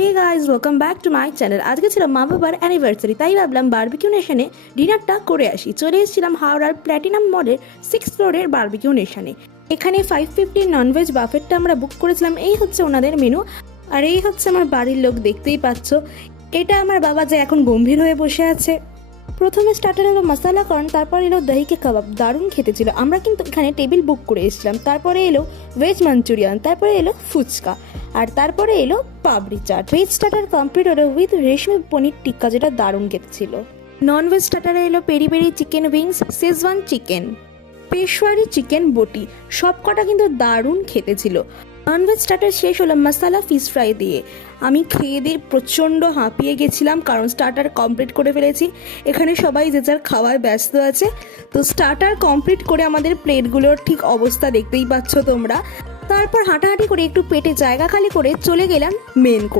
Hey guys welcome back to my channel. আজকে ছিল মা বাবার অ্যানিভার্সারি, তাই ভাবলাম বারবিকিউ নেশনে ডিনারটা করে আসি। চলে এসেছিলাম হাওড়ার প্ল্যাটিনাম মলের 6th ফ্লোরের বারবিকিউ নেশনে। এখানে 550 ননভেজ বাফেটটা আমরা বুক করেছিলাম। এই হচ্ছে ওনাদের মেনু, আর এই হচ্ছে আমার বাড়ির লোক, দেখতেই পাচ্ছ। এটা আমার বাবা যে এখন গম্ভীর হয়ে বসে আছে। প্রথমে স্টার্টার এলো মশালা কর্ন, তারপর এলো দহি কে কাবাব, দারুণ খেতে ছিল। আমরা কিন্তু এখানে টেবিল বুক করে এসেছিলাম। তারপরে এলো ভেজ মাঞ্চুরিয়ান, তারপরে এলো ফুচকা, আর তারপরে এলো papdi chaat. Veg starter complete হলো উইথ রেশমি পনির টিক্কা, যেটা দারুণ খেতে ছিল। নন ভেজ স্টার্টারে এলো peri peri chicken wings, Schezwan chicken, Peshawari chicken boti, সব কটা কিন্তু দারুণ খেতে ছিল। ননভেজ স্টার্টার শেষ হলো মশালা ফিশ ফ্রাই দিয়ে। আমি খেয়ে দিয়ে প্রচণ্ড হাঁপিয়ে গেছিলাম, কারণ স্টার্টার কমপ্লিট করে ফেলেছি। এখানে সবাই যে যার খাওয়ায় ব্যস্ত আছে। তো স্টার্টার কমপ্লিট করে আমাদের প্লেটগুলোর ঠিক অবস্থা দেখতেই পাচ্ছ তোমরা। তারপর হাঁটাহাঁটি করে একটু পেটে জায়গা খালি করে চলে গেলাম মেন